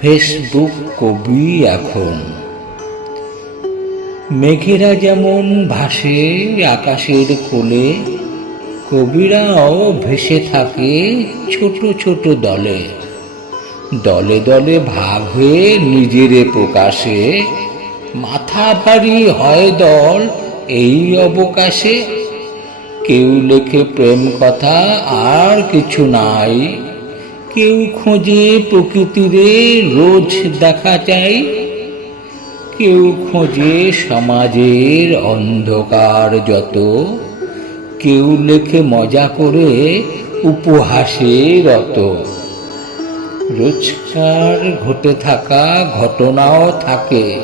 Facebook কবি এখন। মেঘেরা যেমন ভাসে আকাশের কোলে, কবিরাও ভেসে থাকে ছোট ছোট দলে। দলে দলে ভাগ হয়ে নিজেরে প্রকাশে, মাথা ভারী হয় দল এই অবকাশে। কেউ লেখে প্রেম কথা আর কিছু নাই কেউ খোঁজে প্রকৃতিরে রোজ দেখা চাই। কেউ খোঁজে সমাজের অন্ধকার যত। কেউ লেখে মজা করে উপহাসে রত। রোজকার ঘটে থাকা ঘটনাও থাকে।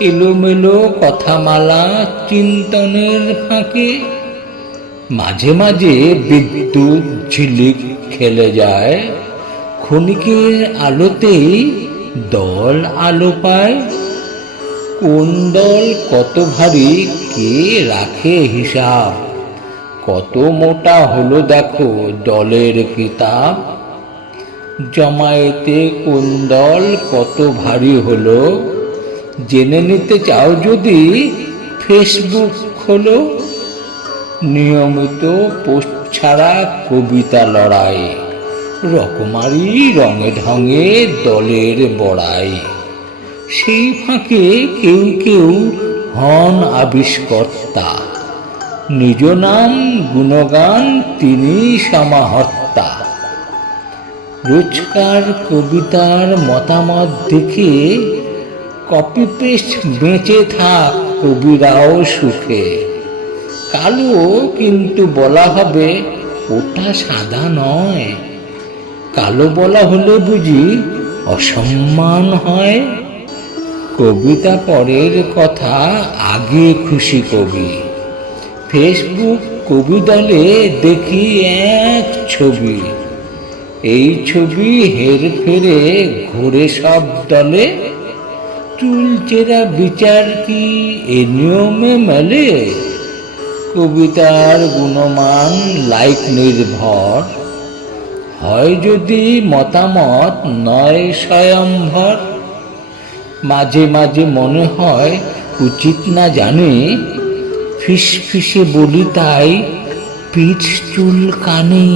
এলোমেলো কথামালা চিন্তনের ফাঁকে। মাঝে মাঝে বিদ্যুৎ ঝিলিক খেলে যায়। ক্ষণিকের আলোতেই দল আলো পায়। কোন দল কত ভারী, কে রাখে হিসাব? কত মোটা হলো দেখো দলের কিতাব। জমায়েতে কোন দল কত ভারী হলো? জেনে নিতে চাও যদি ফেসবুক খোলো। নিয়মিত পোস্ট ছাড়া কবিতা লড়াই, রকমারি রঙে ঢঙে দলের বড়াই। সেই ফাঁকে কেউ কেউ হন আবিষ্কর্তা, নিজ নাম গুণগান তিনি সমাহর্তা। রোজকার কবিতার মতামত দেখে কপি পেস্ট বেঁচে থাক কবিরাও সুখে। কালো কিন্তু বলা হবে ওটা সাদা নয়। কালো বলা হলে বুঝি অসম্মান হয়। কবিতা পরের কথা, আগে খুশি কবি। ফেসবুক কবি দলে দেখি এক ছবি। এই ছবি হের ফেরে ঘুরে সব দলে। চুলচেরা বিচার কি এ নিয়মে মেলে? কবিতার গুণমান লাইক নির্ভর। হয় যদি মতামত নয় স্বয়ংভর মাঝে মাঝে মনে হয় উচিত না জানে। ফিস ফিসে বলি তাই পিঠ চুল কানে